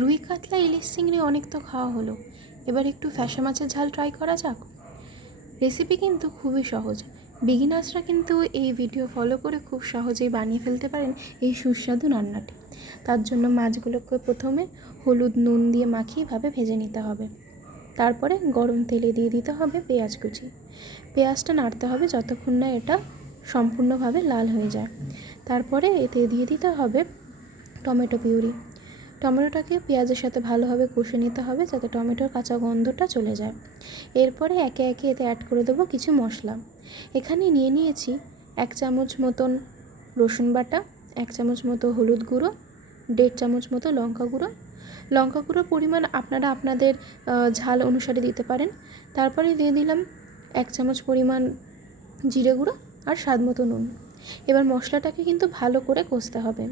রুই কাতলা ইলিশ চিংড়ি অনেক তো খাওয়া হলো, এবার একটু ফ্যাসা মাছের ঝাল ট্রাই করা যাক। রেসিপি কিন্তু খুবই সহজ, বিগিনার্সরা কিন্তু এই ভিডিও ফলো করে খুব সহজেই বানিয়ে ফেলতে পারেন এই সুস্বাদু রান্নাটি। তার জন্য মাছগুলোকে প্রথমে হলুদ নুন দিয়ে মাখিয়ে ভাবে ভেজে নিতে হবে। তারপরে গরম তেলে দিয়ে দিতে হবে পেঁয়াজ কুচি। পেঁয়াজটা নাড়তে হবে যতক্ষণ না এটা সম্পূর্ণভাবে লাল হয়ে যায়। তারপরে এতে দিয়ে দিতে হবে টমেটো পিউরি। টমেটোটাকে পেঁয়াজের সাথে ভালোভাবে কষে নিতে হবে যাতে টমেটোর কাঁচা গন্ধটা চলে যায়। এরপরে একে একে এতে অ্যাড করে দেবো কিছু মশলা। এখানে নিয়েছি 1 চামচ মতন রসুন বাটা, 1 চামচ মতো হলুদ গুঁড়ো, 1.5 চামচ মতো লঙ্কা গুঁড়ো। লঙ্কা গুঁড়োর পরিমাণ আপনারা আপনাদের ঝাল অনুসারে দিতে পারেন। তারপরে দিয়ে দিলাম 1 চামচ পরিমাণ জিরে গুঁড়ো আর স্বাদ মতো নুন। এবার মশলাটাকে কিন্তু ভালো করে কষতে হবে।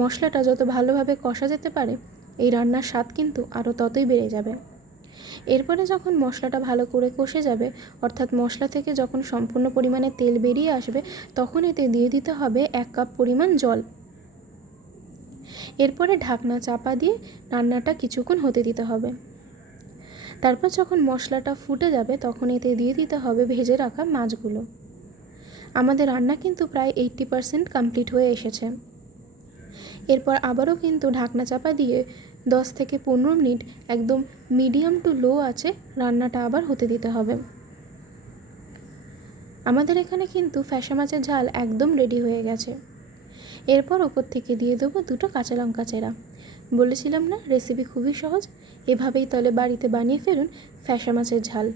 মশলাটা যত ভালোভাবে কষা যেতে পারে এই রান্নার স্বাদ কিন্তু আরও ততই বেড়ে যাবে। এরপরে যখন মশলাটা ভালো করে কষে যাবে, অর্থাৎ মশলা থেকে যখন সম্পূর্ণ পরিমাণে তেল বেরিয়ে আসবে, তখন এতে দিয়ে দিতে হবে 1 কাপ পরিমাণ জল। এরপরে ঢাকনা চাপা দিয়ে রান্নাটা কিছুক্ষণ হতে দিতে হবে। তারপর যখন মশলাটা ফুটে যাবে তখন এতে দিয়ে দিতে হবে ভেজে রাখা মাছগুলো। আমাদের রান্না কিন্তু প্রায় 80% কমপ্লিট হয়ে এসেছে। এরপর আবারও কিন্তু ঢাকনা চাপা দিয়ে 10 থেকে 15 মিনিট একদম মিডিয়াম টু লো আছে রান্নাটা আবার হতে দিতে হবে। আমাদের এখানে কিন্তু ফ্যাসা মাছের ঝাল একদম রেডি হয়ে গেছে। এরপর ওপর থেকে দিয়ে দেবো 2টো কাঁচা লঙ্কা চেরা। বলেছিলাম না রেসিপি খুবই সহজ, এভাবেই তাহলে বাড়িতে বানিয়ে ফেলুন ফ্যাসা মাছের ঝাল।